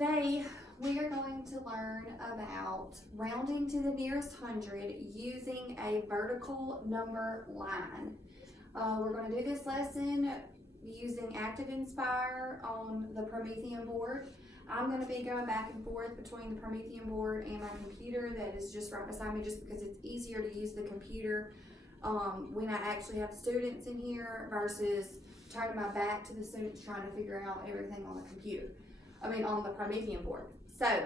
Today, we are going to learn about rounding to the nearest hundred using a vertical number line. We're going to do this lesson using ActiveInspire on the Promethean board. I'm going to be going back and forth between the Promethean board and my computer that is just right beside me, just because it's easier to use the computer when I actually have students in here versus turning my back to the students trying to figure out everything on the computer. On the Promethean board. So,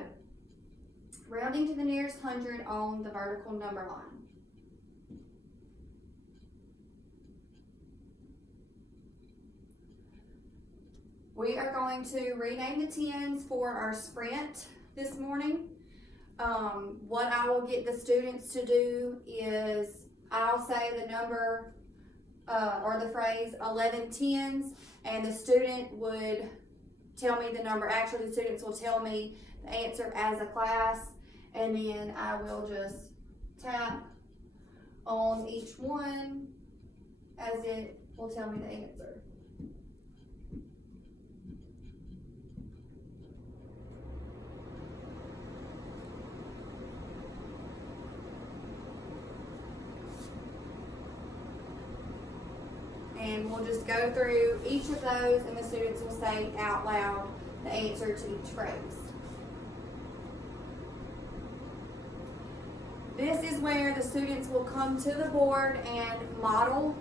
rounding to the nearest hundred on the vertical number line. We are going to rename the tens for our sprint this morning. What I will get the students to do is I'll say the number or the phrase 11 tens, and the student would tell me the number. Actually, the students will tell me the answer as a class, and then I will just tap on each one as it will tell me the answer. And we'll just go through each of those, and the students will say out loud the answer to each phrase. This is where the students will come to the board and model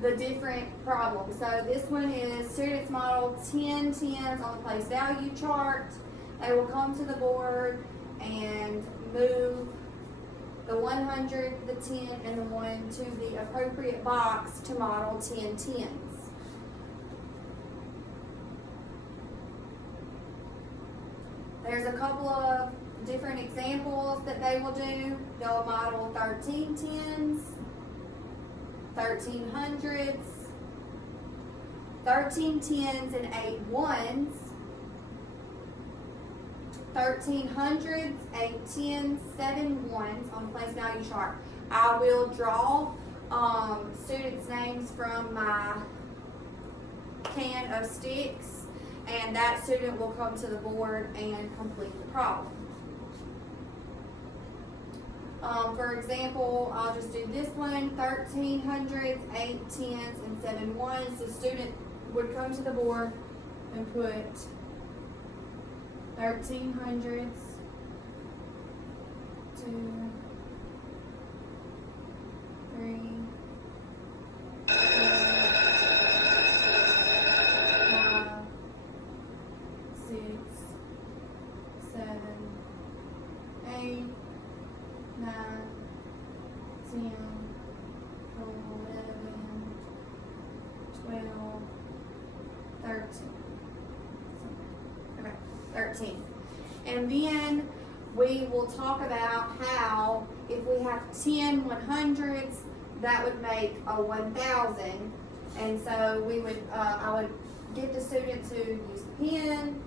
the different problems. So this one is students model 10 tens on the place value chart. They will come to the board and move the 100, the 10, and the 1 to the appropriate box to model 10 tens. There's a couple of different examples that they will do. They'll model 13 tens, 13 hundreds, 13 tens and 8 ones, 13 hundreds, 8 tens, 7 ones on place value chart. I will draw students' names from my can of sticks, and that student will come to the board and complete the problem. For example, I'll just do this one, 13 hundreds, 8 tens, and 7 ones. The student would come to the board and put 13 hundreds, 2, 3, 4, 5, 6, 7, 8, 9, 10, 11, 12, 13. Okay, 13. And then we will talk about how if we have 10 100s, that would make a 1,000. And so we would, I would get the student to use the pen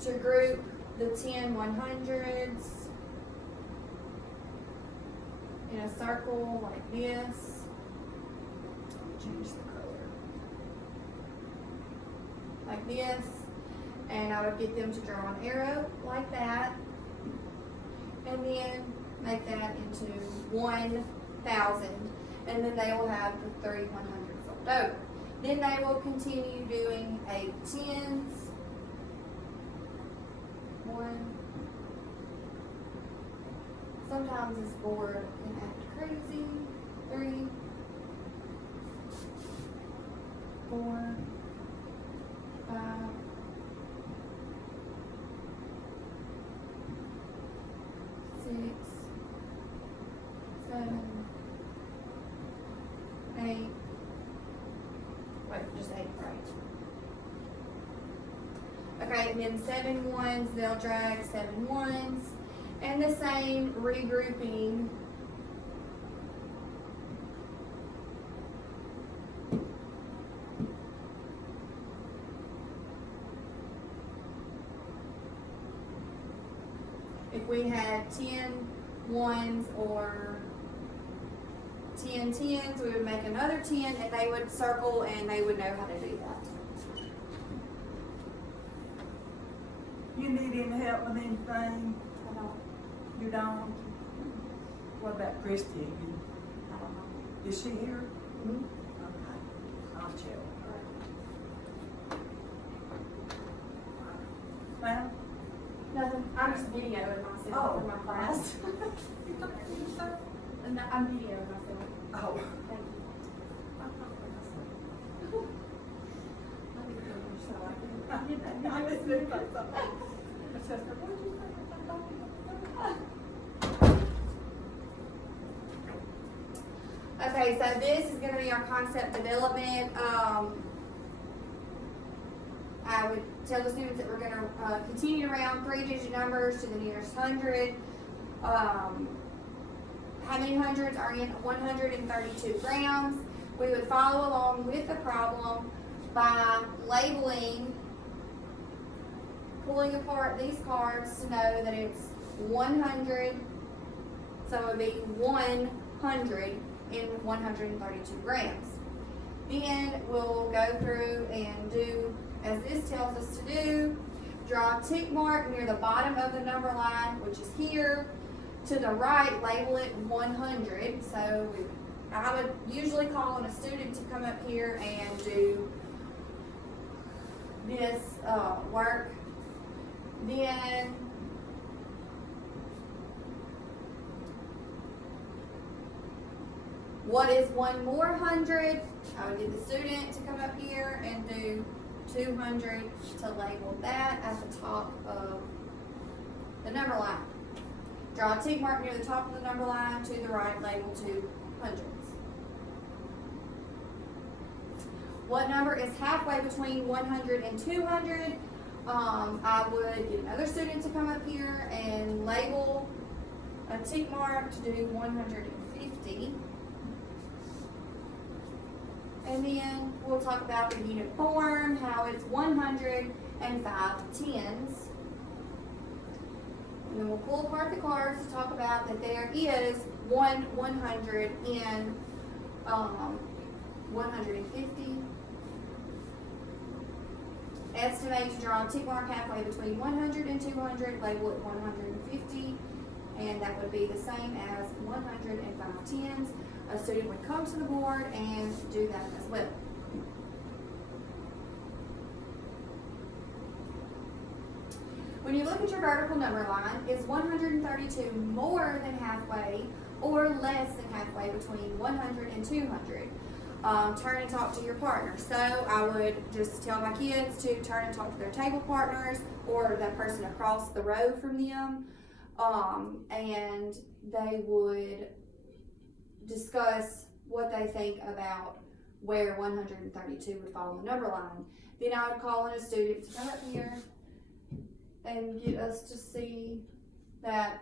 to group the 10 100s in a circle like this. Change the color. Like this. And I would get them to draw an arrow like that, and then make that into 1,000, and then they will have the 3 100s left over. Then they will continue doing 8 tens, 1. Sometimes this board can act crazy. 3, 4, 5, 6, 7, 8. Wait, just 8, right? Okay, and then 7 ones, they'll drag 7 ones, and the same regrouping. If we had 10 ones or 10 tens, we would make another 10, and they would circle, and they would know how to do that. You need any help with anything? I don't, You don't? What about Christie? I don't know. Is she here? Mhm. Okay, I'll check. Ma'am? Nothing, I'm just videoing myself for my class. You come here, you sir? And I'm videoing myself. Oh. Thank you. I didn't do that. My sister, what did you say? Okay, so this is gonna be our concept development. I would tell the students that we're gonna continue to round 3-digit numbers to the nearest hundred. How many hundreds are in 132 grams? We would follow along with the problem by labeling, pulling apart these cards to know that it's 100. So it would be 100 in 132 grams. Then we'll go through and do, as this tells us to do, draw a tick mark near the bottom of the number line, which is here. To the right, label it 100. So I would usually call on a student to come up here and do this work. Then what is one more hundred? I would get the student to come up here and do 200 to label that at the top of the number line. Draw a tick mark near the top of the number line. To the right, label 200s. What number is halfway between 100 and 200? I would get another student to come up here and label a tick mark to do 150. And then we'll talk about the unit form, how it's 100 and 5 tens. And then we'll pull apart the cards to talk about that there is 100 in 150. Estimate to draw a tick mark halfway between 100 and 200, label it 150, and that would be the same as 100 and 5 tens. A student would come to the board and do that as well. When you look at your vertical number line, is 132 more than halfway or less than halfway between 100 and 200? Turn and talk to your partner. So I would just tell my kids to turn and talk to their table partners or the person across the row from them, and they would discuss what they think about where 132 would fall on the number line. Then I would call in a student to come up here and get us to see that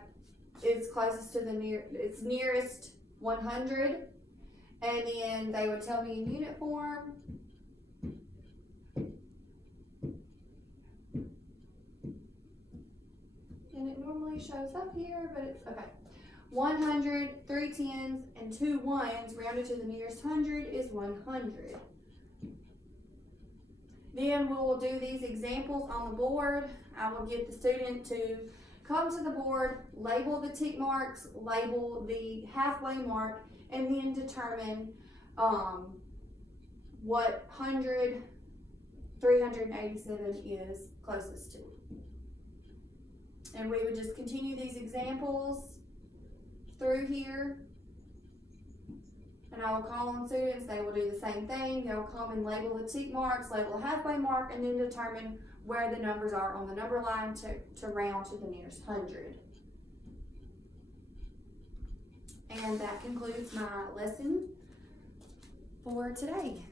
it's closest to the nearest 100, and then they would tell me in unit form. And it normally shows up here, but it's okay. 100, 3 tens, and 2 ones rounded to the nearest 100 is 100. Then we will do these examples on the board. I will get the student to come to the board, label the tick marks, label the halfway mark, and then determine what 100, 387 is closest to. And we would just continue these examples through here. And I will call on students, they will do the same thing. They'll come and label the tick marks, label the halfway mark, and then determine where the numbers are on the number line to round to the nearest 100. And that concludes my lesson for today.